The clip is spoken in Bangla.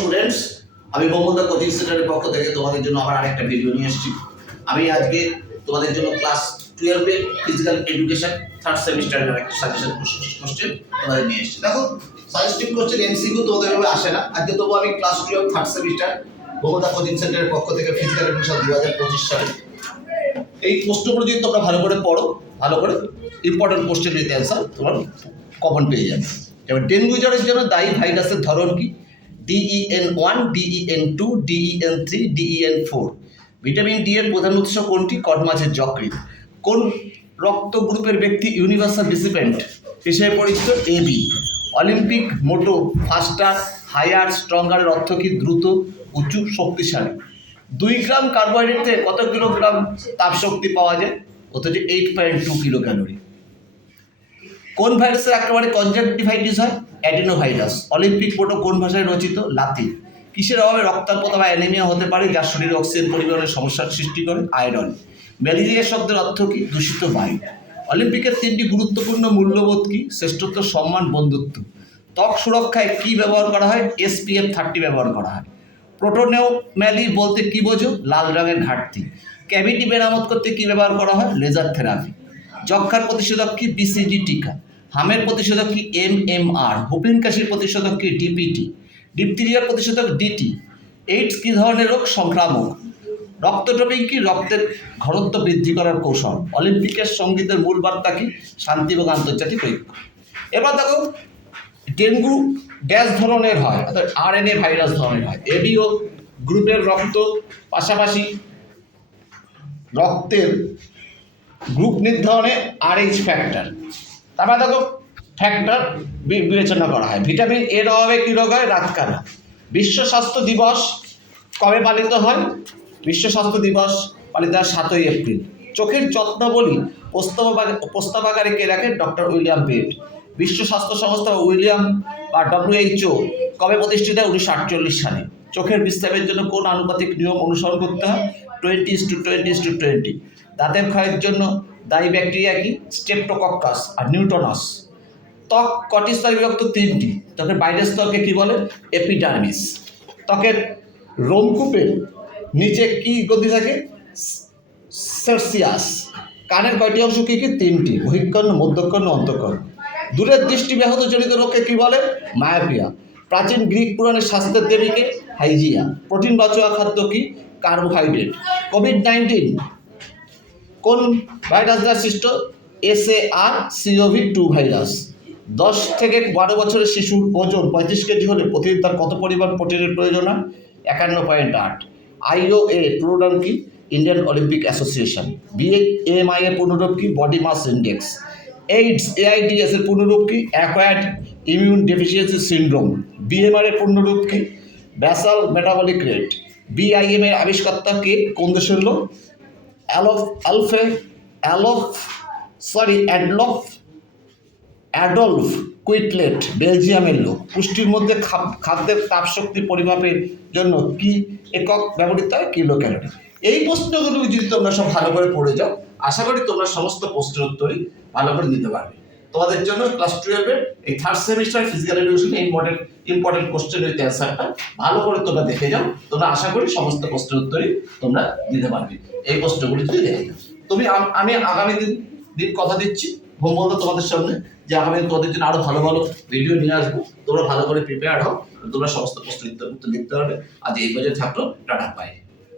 স্টুডেন্টস, আমি মমতা কোচিং সেন্টারের পক্ষ থেকে তোমাদের জন্য আবার আরেকটা ভিডিও নিয়ে এসেছি। আমি আজকে তোমাদের জন্য ক্লাস 12 এর ফিজিক্যাল এডুকেশন থার্ড সেমিস্টারের একটা সাজেশন কোশ্চেন তোমাদের নিয়ে এসেছি। দেখো, সাজেস্টিভ কোশ্চেন এমসিকিউ তোমাদের এভাবে আসে না। আজকে তবু আমি class 12 third semester Mamata coaching সেন্টারের পক্ষ থেকে ফিজিক্যাল এডুকেশন 2025 সালে এই প্রশ্নগুলো যদি তোমরা ভালো করে পড়ো, ভালো করে ইম্পর্টেন্ট কোশ্চেন উইথ অ্যান্সার তোমার কমন পেয়ে যাবে। এবার ডেঙ্গু জ্বরের জন্য দায়ী ভাইরাসের ধরন কি? DEN1, DEN2, DEN3, DEN4। Vitamin D এর প্রধান উৎস কোনটি? কড মাছের যকৃৎ। কোন রক্ত গ্রুপের ব্যক্তি ইউনিভার্সাল রিসিপেন্ট হিসেবে পরিচিত? AB। অলিম্পিক মোটো, ফাস্টার, হায়ার, স্ট্রঙ্গারের অর্থ কি? দ্রুত, উঁচু, শক্তিশালী। 2 গ্রাম কার্বোহাইড্রেট থেকে কত কিলোগ্রাম তাপশক্তি পাওয়া যায়? অথচ 8.2 কিলো ক্যালোরি। কোন ভাইরাসের একেবারে কনজাংটিভাইটিস হয়? অ্যাডিনোভাইরাস। অলিম্পিক মোটো কোন ভাষায় রচিত? লাতিন। কিসের অভাবে রক্তাল্পতা বা অ্যানিমিয়া হতে পারে, যার শরীরে অক্সিজেন পরিবহনের সমস্যার সৃষ্টি করে? আয়রন। ম্যালেরিয়া শব্দের অর্থ কি? দূষিত বায়ু। অলিম্পিকের 3টি গুরুত্বপূর্ণ মূল্যবোধ কি? শ্রেষ্ঠত্ব, সম্মান, বন্ধুত্ব। ত্বক সুরক্ষায় কি ব্যবহার করা হয়? SPF 30 ব্যবহার করা হয়। প্রোটোনেওম্যালি বলতে কি বোঝো? লাল রঙের ঘাটতি। ক্যাভিটি মেরামত করতে কি ব্যবহার করা হয়? Laser therapy. যক্ষার প্রতিষেধক কি? BCG টিকা। হামের প্রতিষেধক কি? MMR। হুপিং কাশির প্রতিষেধক কি? DPT। ডিপথেরিয়ার প্রতিষেধক DT। এইডস কি ধরনের রোগ? সংক্রামক। রক্তড্রপিং কি? রক্তের ঘনত্ব বৃদ্ধি করার কৌশল। অলিম্পিকের সঙ্গীতের মূল বার্তা কি? শান্তি এবং আন্তর্জাতিক ঐক্য। এবার দেখো, ডেঙ্গু ড্যাশ ধরনের হয়, অর্থাৎ RNA ভাইরাস ধরনের হয়। ABO গ্রুপের রক্ত, পাশাপাশি রক্তের গ্রুপ নির্ধারণে RH ফ্যাক্টর। তারপর দেখো, ফ্যাক্টর বিবেচনা করা হয়। ভিটামিন এর অভাবে কী রোগ হয়? রাতকানা। বিশ্ব স্বাস্থ্য দিবস কবে পালিত হয়? বিশ্ব স্বাস্থ্য দিবস পালিত হয় 7ই এপ্রিল। চোখের যত্নাবলী প্রস্তাবাগারে কে রাখেন? Doctor William bed. বিশ্ব স্বাস্থ্য সংস্থা উইলিয়াম বা WHO কবে প্রতিষ্ঠিত হয়? 1948 সালে। চোখের বিশ্রামের জন্য কোন আনুপাতিক নিয়ম অনুসরণ করতে হয়? 20:20:20। দাঁতের ক্ষয়ের জন্য দায়ী ব্যাকটেরিয়া কি? স্ট্রেপ্টোকক্কাস আর নিউটোনাস। ত্বক কটি স্তরে বিভক্ত? 3টি। ত্বকের বাইরের স্তরকে কি বলে? এপিডার্মিস। ত্বকের রোমকূপের নিচে কি গ্রন্থি থাকে? সেরসিয়াস। কানের কয়টি অংশ কি কি? 3টি। বহিঃকর্ণ, মধ্যকর্ণ, অন্তঃকর্ণ। দূরের দৃষ্টি ব্যাহত জনিত রোগকে কি বলে? মায়োপিয়া। প্রাচীন গ্রিক পুরাণের স্বাস্থ্যের দেবীকে? হাইজিয়া। প্রোটিন বাঁচোয়া খাদ্য কি? কার্বোহাইড্রেট। COVID-19 কোন ভাইরাস দ্বারা সৃষ্ট? SARS-CoV-2 virus. 10 থেকে 12 বছরের শিশুর ওজন 35 কেজি হলে প্রতিদিন তার কত পরিমাণ প্রোটিনের প্রয়োজন হয়? 51.8। IOA পুরোনাম কি? Indian Olympic association. BMI এর পূর্ণরূপ কি? Body mass index. AIDS AIDS এর পূর্ণরূপ কি? Acquired immune deficiency syndrome. BMR এর পূর্ণরূপ কি? Basal metabolic rate. BIM এর আবিষ্কর্তা কে? কোন দেশের লোক? অ্যাডলফ কুইটলেট, বেলজিয়ামের লোক। পুষ্টির মধ্যে খাদ্যের তাপশক্তি পরিমাপের জন্য কি একক ব্যবহৃত হয়? Kilo calorie. এই প্রশ্নগুলো যদি তোমরা সব ভালো করে পড়ে যাও, আশা করি তোমরা সমস্ত প্রশ্নের উত্তরই ভালো করে দিতে পারবে। তোমাদের জন্য ক্লাস 12 এর এই third semester physical education important question with অ্যান্সারটা ভালো করে তোমরা দেখে যাও। তোমরা আশা করি সমস্ত প্রশ্নের উত্তরই তোমরা দিতে পারবে এই প্রশ্নগুলি যদি দেখে যাও। আমি আগামী দিন কথা দিচ্ছি বন্ধু তোমাদের সামনে যে আগামী তোমাদের জন্য আরো ভালো ভালো ভিডিও নিয়ে আসবো। তোমরা ভালো করে প্রিপেয়ার হও, তোমরা সমস্ত প্রশ্নের উত্তর লিখতে পারবে। আজ এই পর্যন্ত থাকলো, টাটা, বাই।